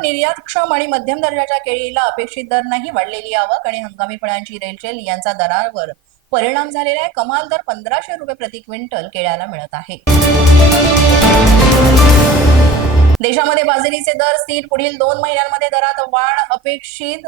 निर्यातक्षम आणि मध्यम दर्जाच्या केळीला अपेक्षित दर नाही वाढलेली आवक आणि हंगामी फळांची रेलचेल यांचा दरावर परिणाम झालेला आहे. कमाल दर पंधराशे रुपये प्रति क्विंटल केळ्याला मिळत आहे. देशामध्ये बाजरीचे दर स्थिर. पुढील दोन महिन्यांमध्ये दरात वाढ अपेक्षित.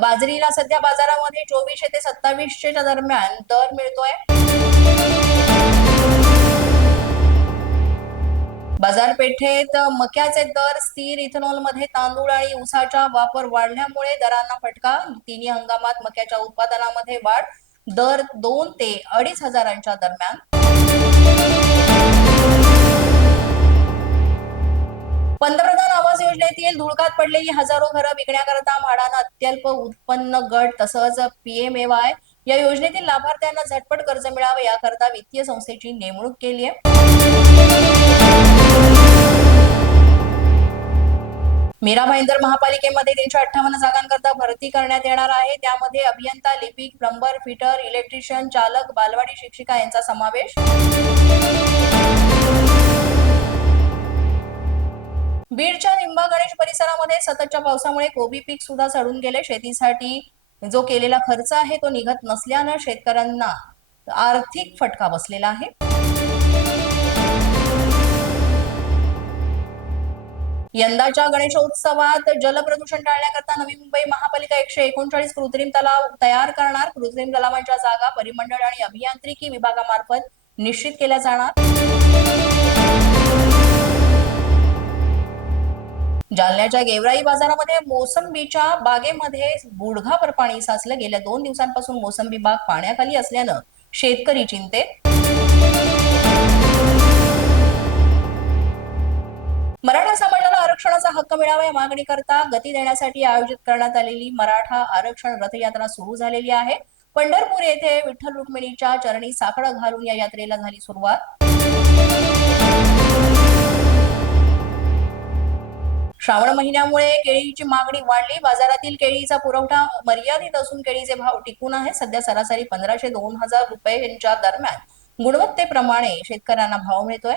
बाजरीला सध्या बाजारामध्ये चोवीसशे ते सत्तावीसशेच्या दरम्यान दर मिळतोय. बाजारपेठेत मक्याचे दर स्थिर इथेनॉलमध्ये तांदूळ आणि ऊसाचा वापर वाढल्यामुळे दरांना फटका. तिन्ही हंगामात मक्याच्या उत्पादनामध्ये वाढ. दर दोन ते अडीच हजारांच्या दरम्यान. पंतप्रधान आवास योजनेतील धुळकात पडलेली हजारो घरं विकण्याकरता म्हाडानं अत्यल्प उत्पन्न गट तसंच पीएमएवाय या योजनेतील लाभार्थ्यांना झटपट कर्ज मिळावे याकरता वित्तीय संस्थेची नेमणूक केली आहे मीरा भाईंदर महापालिकेमध्ये तीनशे अठ्ठावन्न जागांकरता भरती करण्यात येणार आहे. त्यामध्ये अभियंता लिपिक प्लंबर फिटर इलेक्ट्रिशियन चालक बालवाडी शिक्षिका यांचा समावेश. बीडच्या निंबा गणेश परिसरामध्ये सततच्या पावसामुळे कोबी पीक सुद्धा सडून गेले. शेतीसाठी जो केलेला खर्च आहे तो निघत नसल्यानं शेतकऱ्यांना आर्थिक फटका बसलेला आहे. यंदाच्या गणेशोत्सवात जलप्रदूषण टाळण्याकरता नवी मुंबई महापालिका एकशे एकोणचाळीस कृत्रिम तलाव तयार करणार. कृत्रिम तलावांच्या जागा परिमंडळ आणि अभियांत्रिकी विभागामार्फत निश्चित केल्या जाणार. जालन्याच्या गेवराई बाजारामध्ये मोसंबीच्या बागेमध्ये गुडघाभर पाणी साचलं. गेल्या दोन दिवसांपासून मोसंबी बाग पाण्याखाली असल्यानं शेतकरी चिंतेत. मिळावा या मागणीकरता गती देण्यासाठी आयोजित करण्यात आलेली मराठा आरक्षण रथयात्रा सुरू झालेली आहे. पंढरपूर येथे विठ्ठल रुक्मिणीच्या चरणी साकडं घालून या यात्रेला झाली सुरुवात. श्रावण महिन्यामुळे केळीची मागणी वाढली. बाजारातील केळीचा पुरवठा मर्यादित असून केळीचे भाव टिकून आहे सध्या सरासरी पंधराशे दोन हजार रुपयांच्या दरम्यान गुणवत्तेप्रमाणे शेतकऱ्यांना भाव मिळतोय.